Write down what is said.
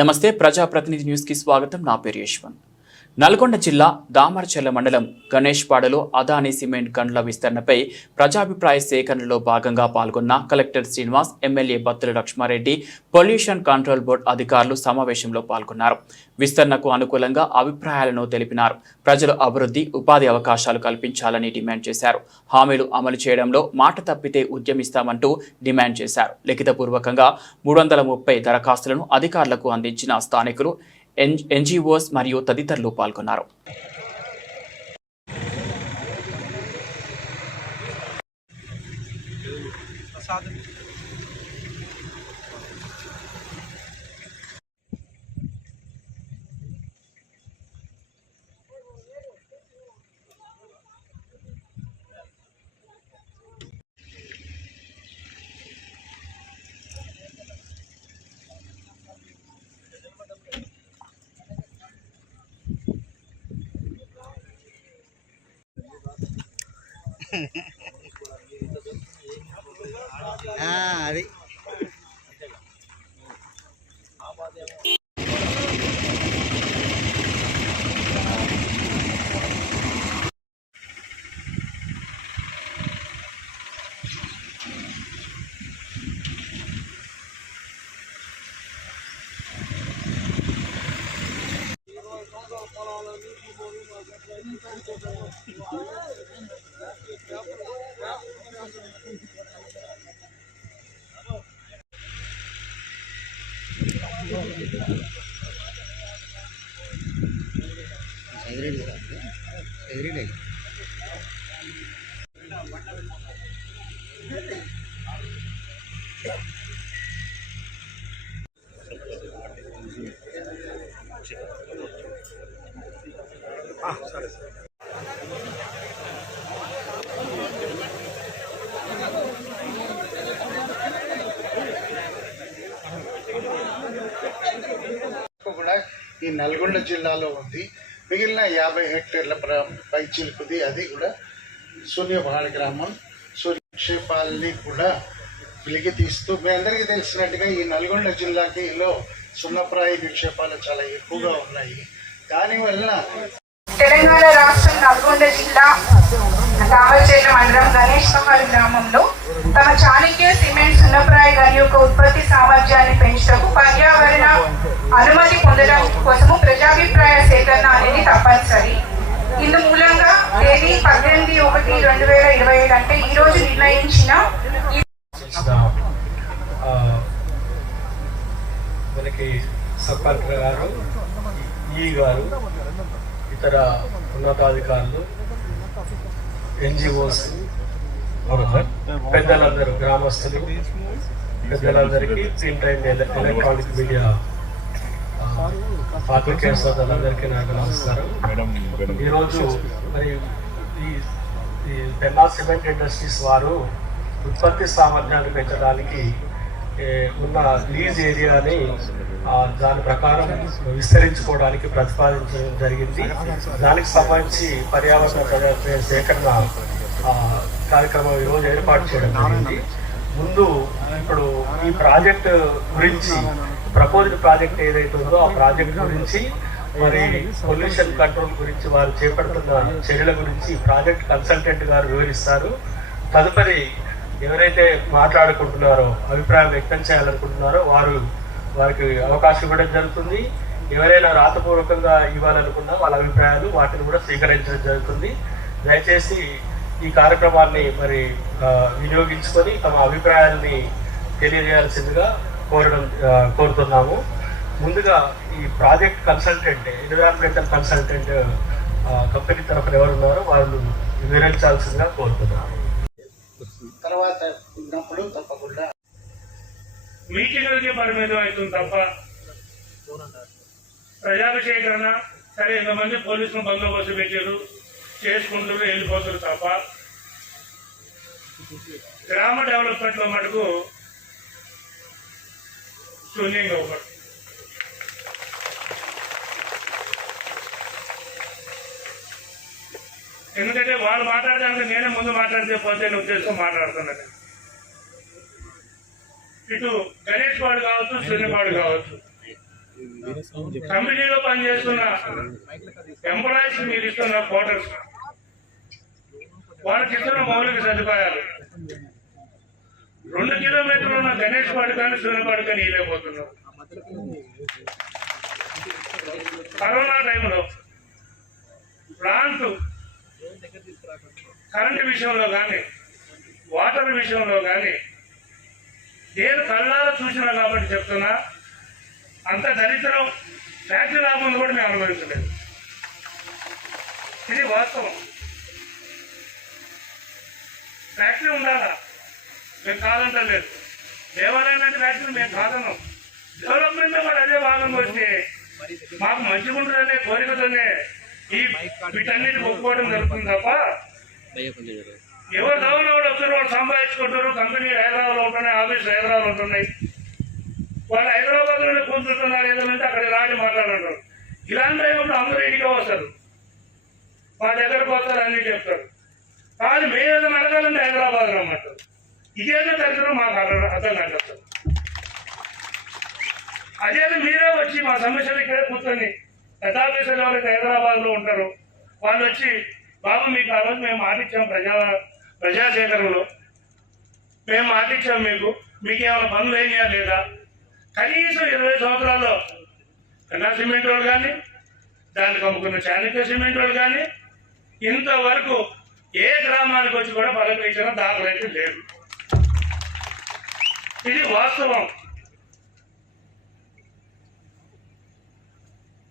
నమస్తే ప్రజాప్రతినిధి న్యూస్ కి స్వాగతం. నా పేరు యశ్వంత్. నల్గొండ జిల్లా దామరచెల్ల మండలం గణేష్పాడలో అదానీ సిమెంట్ గనుల విస్తరణపై ప్రజాభిప్రాయ సేకరణలో భాగంగా పాల్గొన్న collector Srinivas, MLA Battula Laxma Reddy, pollution control board అధికారులు సమావేశంలో పాల్గొన్నారు. విస్తరణకు అనుకూలంగా అభిప్రాయాలను తెలిపినారు. ప్రజలు అభివృద్ధి, ఉపాధి అవకాశాలు కల్పించాలని డిమాండ్ చేశారు. హామీలు అమలు చేయడంలో మాట తప్పితే ఉద్యమిస్తామంటూ డిమాండ్ చేశారు. లిఖితపూర్వకంగా 330 దరఖాస్తులను అధికారులకు అందించిన స్థానికులు, ఎన్జీఓస్ మరియు తదితరులు పాల్గొన్నారు. అది ఎదురుడే సరే సార్. కూడా ఈ నల్గొండ జిల్లాలో ఉంది. మిగిలిన 50 హెక్టార్ల పైచిలుకుది, అది కూడా శూన్యపహాడ గ్రామం. నిక్షేపాలని కూడా వెలికి తీస్తూ మీ అందరికీ తెలిసినట్టుగా ఈ నల్గొండ జిల్లాకిలో సున్నప్రాయ నిక్షేపాలు చాలా ఎక్కువగా ఉన్నాయి. దానివల్ల తెలంగాణ రాష్ట్రం నల్గొండ జిల్లా దామరచెల్ల మండలం గణేష్పహాడ్ గ్రామంలో తమ చాణక్య సిమెంట్ సున్నప్రాయ గని యొక్క ఉత్పత్తి సామర్థ్యాన్ని పెంచుటకు పర్యావరణ అనుమతి పొందడం కోసము ప్రజాభిప్రాయ సేకరణ అనేది తప్పనిసరి. ఇందు మూలంగా తేదీ 18/1/2027 అంటే ఈ రోజు నిర్ణయించిన మనకి సబ్ కలెక్టర్ గారు, ఈ గారు, ఇతర ఉన్నతాధికారులు, ఎన్జిఓస్, పెద్దలందరూ, గ్రామస్తులు, పెద్దలందరికీ, ప్రింట్ అండ్ ఎలక్ట్రానిక్ మీడియా పాత్రికేయ సోదరులందరికీ నాకు నమస్కారం. ఈరోజు మరి ఈ పెన్నా సిమెంట్ ఇండస్ట్రీస్ వారు ఉత్పత్తి సామర్థ్యాన్ని పెంచడానికి ఉన్న లీజ్ ఏరియాని దాని ప్రకారం విస్తరించుకోవడానికి ప్రతిపాదించడం జరిగింది. దానికి సంబంధించి పర్యావరణ సేకరణ కార్యక్రమం ఈరోజు ఏర్పాటు చేయడం జరిగింది. ముందు ఇప్పుడు ఈ ప్రాజెక్ట్ గురించి, ప్రపోజ్డ్ ప్రాజెక్ట్ ఏదైతే ఉందో ఆ ప్రాజెక్ట్ గురించి, మరి పొల్యూషన్ కంట్రోల్ గురించి వారు చేపడుతున్న చర్యల గురించి ప్రాజెక్ట్ కన్సల్టెంట్ గారు వివరిస్తారు. తదుపరి ఎవరైతే మాట్లాడుకుంటున్నారో, అభిప్రాయం వ్యక్తం చేయాలనుకుంటున్నారో వారికి అవకాశం ఇవ్వడం జరుగుతుంది. ఎవరైనా రాతపూర్వకంగా ఇవ్వాలనుకున్నా వాళ్ళ అభిప్రాయాలు వాటిని కూడా స్వీకరించడం జరుగుతుంది. దయచేసి ఈ కార్యక్రమాన్ని మరి వినియోగించుకొని తమ అభిప్రాయాన్ని తెలియజేయాల్సిందిగా కోరుతున్నాము. ముందుగా ఈ project consultant, environmental consultant company తరఫున ఎవరున్నారో వాళ్ళు వివరించాల్సిందిగా కోరుతున్నాము. తర్వాత ఉన్నప్పుడు తప్పకుండా మీటింగులకి పరిమితం అవుతుంది తప్ప ప్రజాభిషేకరణ సరే ఎంతమంది పోలీసులు బందోబస్తు పెట్టారు, చేసుకుంటారు, వెళ్ళిపోతారు తప్ప గ్రామ డెవలప్మెంట్లో మటుకు శూన్యంగా ఒకటి. ఎందుకంటే వాళ్ళు మాట్లాడడానికి నేనే ముందు మాట్లాడితే పోతే ఉద్దేశం మాట్లాడుతున్నాను. ఇటు గణేష్ వాడు కావచ్చు, శ్రీనివాడు కావచ్చు, కంపెనీలో పనిచేస్తున్న ఎంప్లాయీస్ మీరు ఇస్తున్న క్వార్టర్స్, వాళ్ళకి ఇస్తున్న మౌలిక సదుపాయాలు 2 కిలోమీటర్లు ఉన్న గణేష్ పాడు కానీ సూర్యపాడు కానీ ఇవ్వలేకపోతున్నారు. కరోనా టైంలో ప్లాంట్ కరెంటు విషయంలో కానీ వాటర్ విషయంలో కానీ నేను కళ్ళారా చూసినా కాబట్టి చెప్తున్నా, అంత దరిద్రం ఫ్యాక్టరీ రాకుండా కూడా మేము అనుభవించలేదు. ఇది వాస్తవం. ఫ్యాక్టరీ ఉండాలా, మేము కాదంటలేదు. దేవాలయం అంటే ఫ్యాక్టరీ మేము కాదన్నాం. డెవలప్మెంట్ కూడా అదే భాగంగా వస్తే మాకు మంచిగా ఉంటుందనే కోరికతోనే ఈ వీటన్నిటి ఒప్పుకోవడం జరుగుతుంది తప్ప ఎవరు దౌర్లో వాళ్ళు వస్తారు, వాళ్ళు సంపాదించుకుంటారు. కంపెనీ హైదరాబాద్లో ఉంటున్నాయి, ఆఫీసులు హైదరాబాద్లో ఉంటున్నాయి. వాళ్ళు హైదరాబాద్లోనే కూర్చుంటున్నారు, ఏదంటే అక్కడికి రాజు మాట్లాడుతుంటారు. ఇలాంటి టైంలో అందరూ ఇంటికి వస్తారు, మా దగ్గరకు వస్తారు, అన్నీ చెప్తారు. కానీ మేము ఏదైనా అడగాలంటే హైదరాబాద్ రమ్మంటారు. ఇదేదో తరగతి మాకు అర్థం కాదు. అదే మీరే వచ్చి మా సమస్యలు ఇక్కడే కూర్చొని పెద్ద ఆఫీసర్లు ఎవరైతే హైదరాబాద్లో ఉంటారో వాళ్ళు వచ్చి, బాబు మీకు ఆ రోజు మేము మాటిచ్చాం ప్రజాసేకరణలో, మేము మాటిచ్చాం మీకు ఏమైనా పనులు అయినా లేదా, కనీసం 20 సంవత్సరాల్లో కన్నా సిమెంట్ వాళ్ళు కానీ దానికి అమ్ముకున్న చాణక్య సిమెంట్ వాళ్ళు కానీ ఇంతవరకు ఏ గ్రామానికి వచ్చి కూడా పలకరించిన దాఖలైతే లేదు. ఇది వాస్తవం.